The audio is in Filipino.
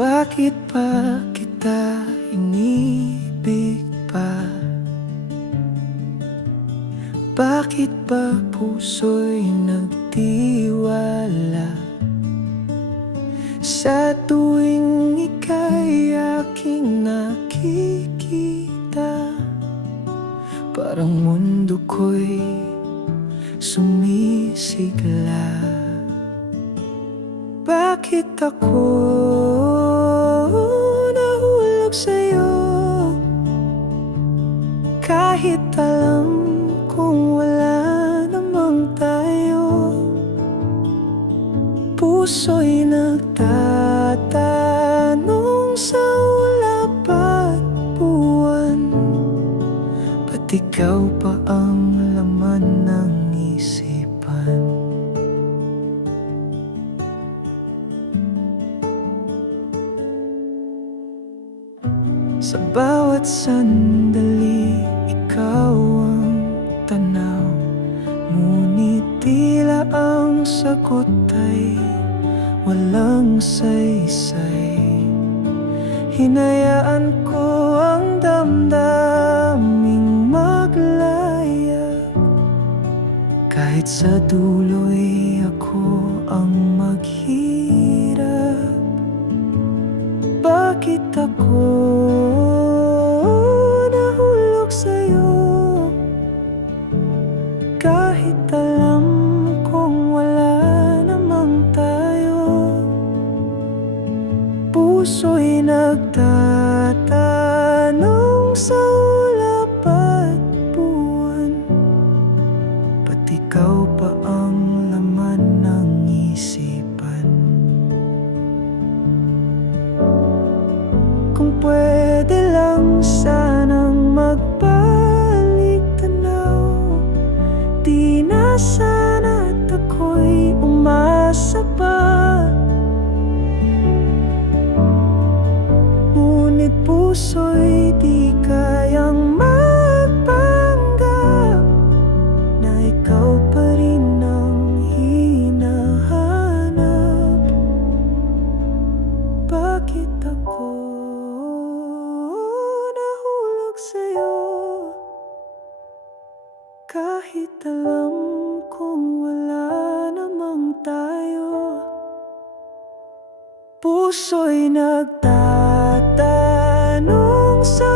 Bakit pa kita inibig pa? Bakit ba puso'y nagtiwala sa tuwing ika'y aking nakikita? Parang mundo ko'y sumisigla. Bakit ako nahulog sa'yo? Kahit alam kung wala namang tayo, puso'y nagtatanong sa ulap at buwan. Ba't ikaw pa ang laman ng isipan? Sa bawat sandali, ikaw ang tanaw. Ngunit tila ang sagot ay walang saysay. Hinayaan ko ang damdaming maglaya, kahit sa dulo'y ako ang maghirap. Bakit ako nahulog sa'yo? Kahit alam kong wala namang tayo, puso'y nagtatanong sa ulap at buwan. Ba't ikaw pa ang laman ng isipan? Kung pwede lang sanang magbalik tanaw, di na sana't ako'y umasa pa. Ngunit puso'y di kayang magpanggap na ikaw pa rin ang hinahanap. Bakit ako nahulog sa'yo? Kahit alam kong wala namang tayo, puso'y nagtatanong sa